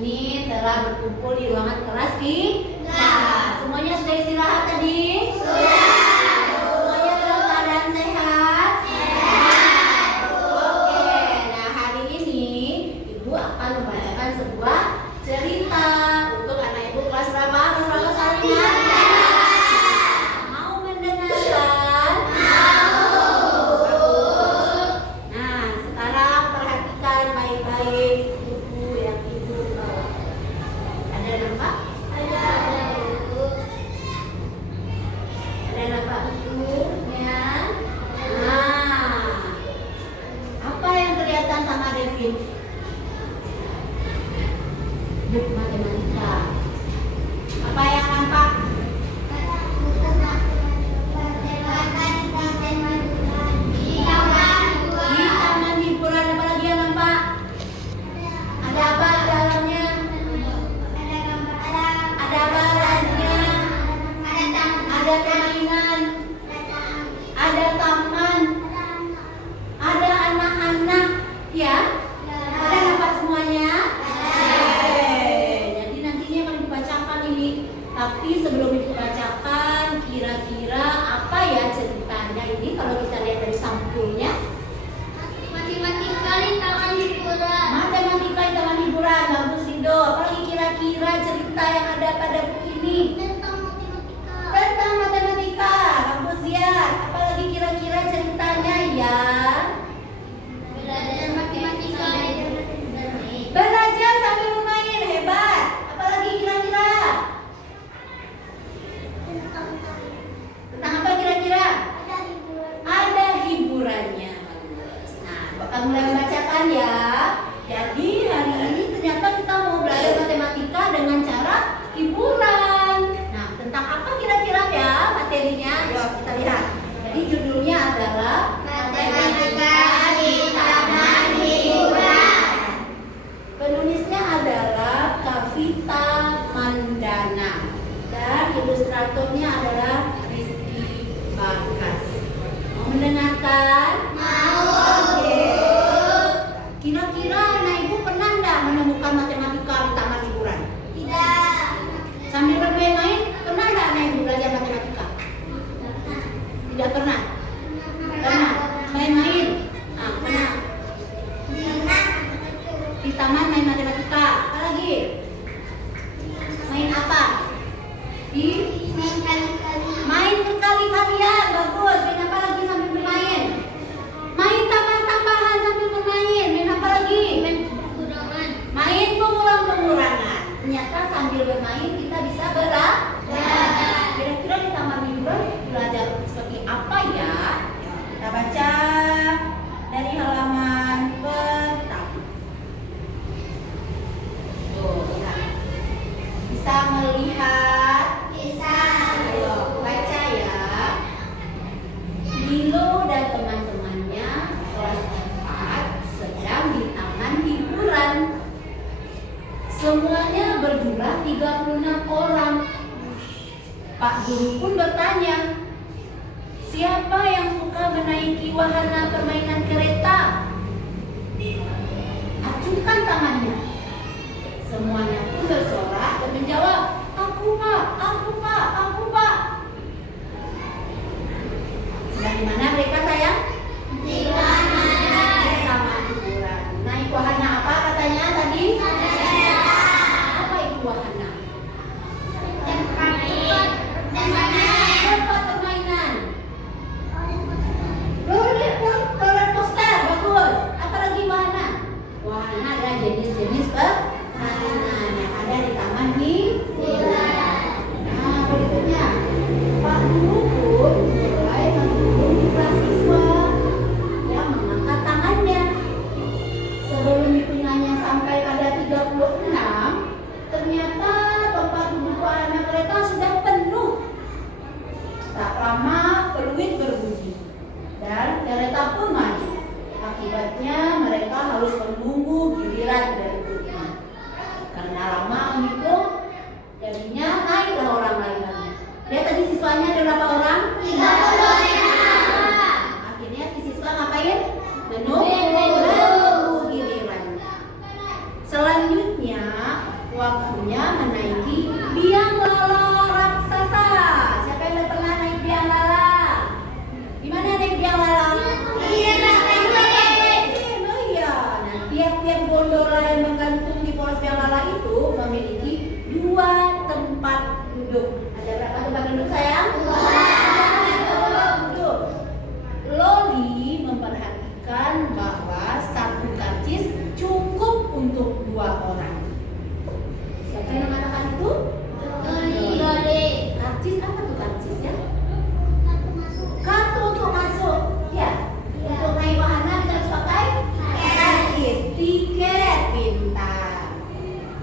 ini telah berkumpul di ruangan kelas kita. Semuanya sudah istirahat tadi? Sudah. Semuanya dalam keadaan sehat? Sehat. Oke, nah hari ini Ibu akan membacakan sebuah cerita untuk anak Ibu kelas berapa? Kelas berapa soalnya? Mau mendengarkan? Mau. Bagus. Nah, sekarang perhatikan baik-baik buku yang Ibu bawa. Ada nampak? Ada buku. Ada nampak bukunya? Nah, apa yang kelihatan sama Devin? Buku matematika. Apa yang nampak? Di taman hiburan apa lagi yang nampak? Ada apa di dalamnya? Ada apa dalamnya? Ada permainan. Ada taman. Ada anak-anak. Ya? Ada nampak semuanya? Jadi nantinya akan dibacakan ini. Tapi sebelum dibacakan, kira-kira apa ya ceritanya ini kalau kita lihat dari sampulnya? Matematika di taman hiburan. Matematika di taman hiburan, bagus Rido. Apalagi kira-kira cerita yang ada pada buku ini? Tentang matematika. Tentang matematika, bagus ya. Apalagi kira-kira ceritanya ya? Belajar matematika. Belajar sambil bermain, hebat. Apalagi kira-kira? Tentang apa kira-kira? Ada hiburannya. Bagus. Nah, bakal mulai membacakan ya. Jadi hari ini ternyata kita mau belajar matematika dengan cara hiburan. Nah, tentang apa kira-kira ya materinya? Yuk kita lihat. Jadi judulnya adalah Matematika di taman hiburan. Penulisnya adalah Kavita Mandana dan ilustratornya adalah Rizky Bagas. Mau mendengarkan? Mau. Oke. Kira-kira anak Ibu pernah nggak menemukan matematika di taman hiburan? Tidak. Sambil bermain-main, pernah nggak anak Ibu belajar matematika? Tidak pernah. Pernah. Main-main. Ah, pernah. Di taman main matematika. Apa lagi? Main apa? Di main berkali-kalian. Bagus. Main apa lagi sambil bermain? Main tambah-tambahan sambil bermain. Main apa lagi? Main pengurang-pengurangan. Ternyata sambil bermain kita bisa belajar. Kira-kira di taman hiburan belajar seperti apa ya? Kita baca dari halaman pertama. Tuh, lihat. Bisa melihat? Ayo, baca ya. Milo dan teman-temannya kelas 4 sedang di taman hiburan. Semuanya berjumlah 36 orang. Pak Guru pun bertanya, siapa yang suka menaiki wahana permainan kereta? Acungkan tangannya. Semuanya pun bersorak dan menjawab, aku Pak, aku Pak, aku Pak. Sedang di mana mereka sayang? Di taman hiburan. Naik wahana apa katanya tadi? Apa itu wahana? Tempat permainan. Roller coaster, bagus. Apa lagi wahana? Wahana adalah jenis Dola yang menggantung di Polres Biangkala itu memiliki 2 tempat duduk. Ada berapa tempat duduk sayang? 2 tempat duduk. Loli memperhatikan bahwa 1 karcis cukup untuk 2 orang. Siapa yang mengatakan itu? Loli. Karcis apa tuh karcis ya? Kartu masuk. Kartu untuk masuk. Ya. Untuk naik wahana bisa dipakai karcis. Tiket pintar.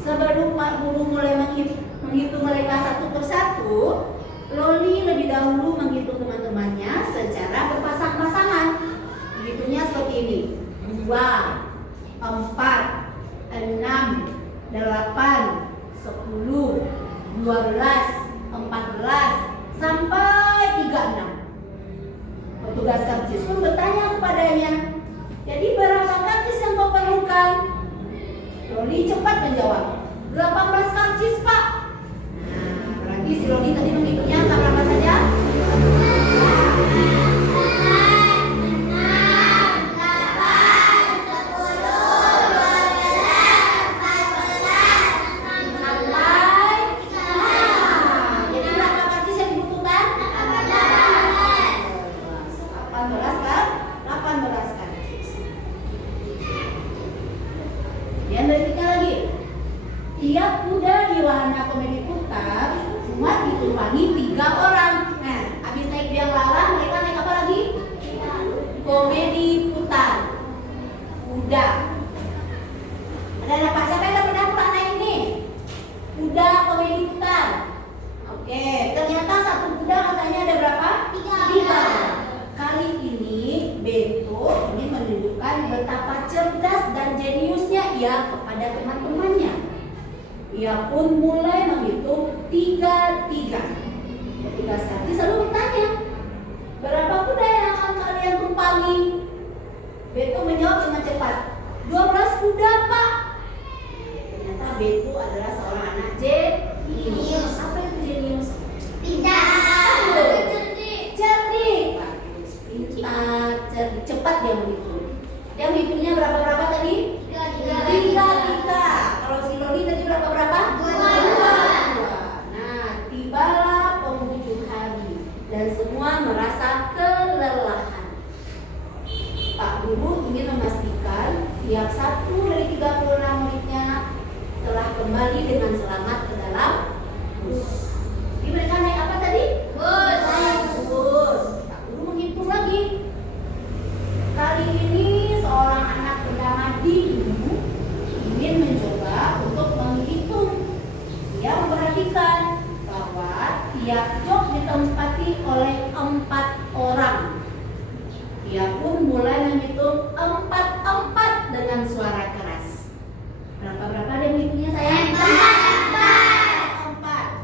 Sebelum Pak Guru mulai menghitung mereka satu persatu, Loli lebih dahulu menghitung teman-temannya secara berpasang-pasangan. Hitungnya seperti ini: 2, 4, 6, 8, 10, 12, 14, sampai 36. Petugas karcis pun bertanya kepadanya, jadi berapa karcis yang kau perlukan? Loli cepat menjawab, 18 karcis Pak. Nah, berarti si Loli tadi menghitungnya angka berapa saja? 18 karcis. Yang berikutnya lagi, tiap kuda di wahana komedi putar cuma ditumpangi 3 orang. Nah, habis naik biang lala, mereka naik apa lagi? Komedi putar kuda. Ada apa? Siapa yang pernah putar naik ini? Kuda komedi putar. Oke, ternyata satu kuda katanya ada berapa? 3. Kali ini Beto ini menunjukkan betapa cerdas dan jeniusnya ia kepada teman-temannya. Ia pun mulai menghitung 3-3. Petugas karcis selalu bertanya, berapa kuda yang akan kalian tumpangi? Beto menjawab dengan cepat, 12 kuda Pak. Ternyata Beto adalah seorang anak jenius. Apa itu jenius? Cerdik, pintar, cerdik, cepat dia menghitung. Dia menghitungnya berapa tadi? 3. Kalau si Loli tadi berapa? 2. Nah, tibalah penghujung hari dan semua merasa kelelahan. Pak Guru ingin memastikan tiap satu dari 36 muridnya telah kembali dengan selamat ke dalam bus. Jadi mereka naik apa tadi? Bus. Pak Guru menghitung lagi. Kali ini seorang anak bernama Dindu ingin mencoba untuk menghitung. Dia memperhatikan bahwa tiap jok ditempati oleh 4 orang. Dia pun mulai menghitung 4 dengan suara keras. Berapa dia menghitungnya sayang? 4.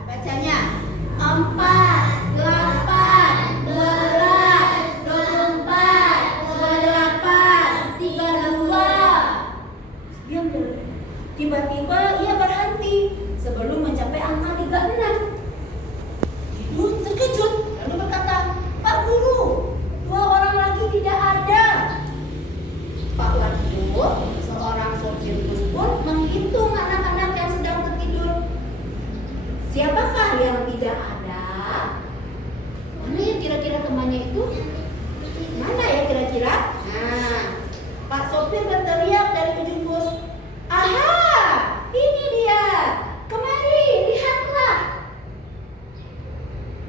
Bacanya 4, 8, 12, 24, 28, 32. Tiba-tiba ia berhenti sebelum mencapai angka 36. Ibu terkejut lalu berkata, Pak Guru, 2 orang lagi tidak ada. Pak Warjo, seorang sopir bus pun menghitung anak-anak yang sedang tertidur. Siapakah yang tidak ada? Mana ya kira-kira temannya itu? Mana ya kira-kira? Nah, Pak sopir berteriak dari ujung bus, aha, ini dia, kemari, lihatlah.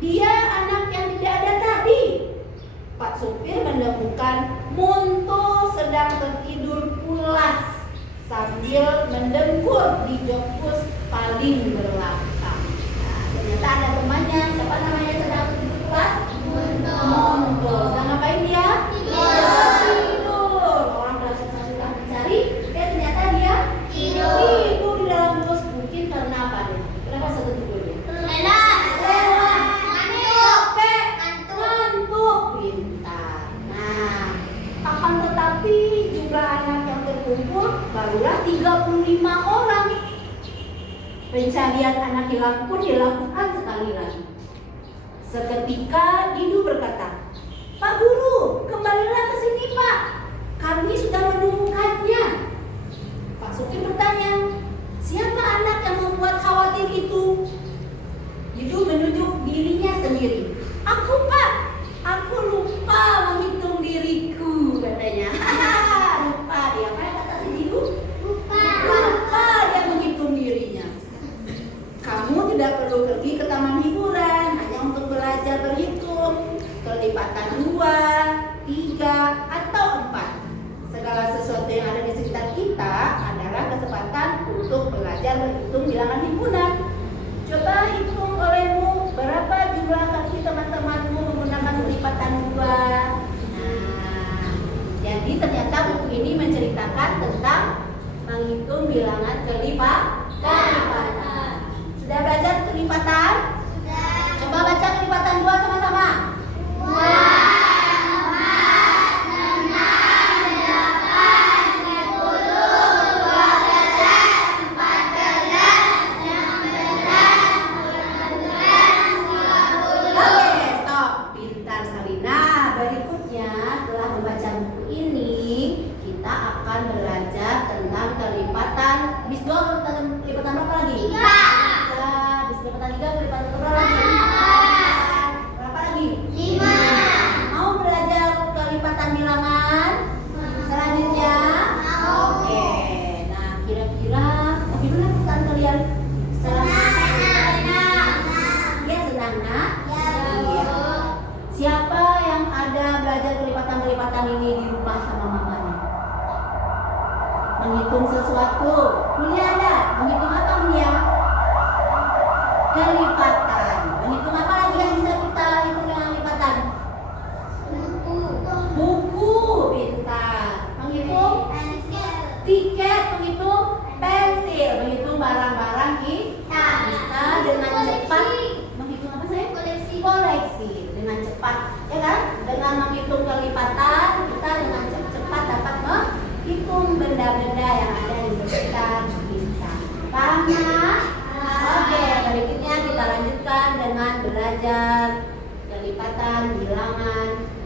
Dia anak yang tidak ada tadi. Pak sopir menemukan Monto sedang tertidur pulas sambil mendengkur di jok bus paling belakang. Nah, ternyata ada temannya, siapa namanya sedang tertidur pulas? Monto. Sedang ngapain dia? Tidur. Orang sudah mencari, ternyata dia tidur di dalam bus. Mungkin karena apa deh? Kenapa satu tidurnya? Ngantuk, pintar. Nah, akan tetapi jumlah anak yang terkumpul barulah 35 orang. Pencarian anak hilang pun dilakukan sekali lagi. Seketika Didu berkata, Pak Guru, kembalilah ke sini Pak. Kami sudah menemukannya. Pak Sopir dirinya sendiri. Aku Pak, aku lupa menghitung diriku katanya. Lupa dia, apa kata si Didu? Lupa dia menghitung dirinya. Kamu tidak perlu pergi ke taman hiburan hanya untuk belajar berhitung kelipatan 2, 3, atau 4. Segala sesuatu yang ada di sekitar kita adalah kesempatan untuk belajar berhitung bilangan himpunan. Coba hitung olehmu berapa jumlah kaki teman-temanmu menggunakan kelipatan 2. Nah, jadi ternyata buku ini menceritakan tentang menghitung bilangan kelipatan. Sudah belajar kelipatan? Coba baca kelipatan 2 sama-sama.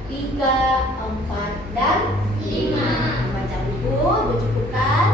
3, 4, dan 5. Membaca buku, bercukupkan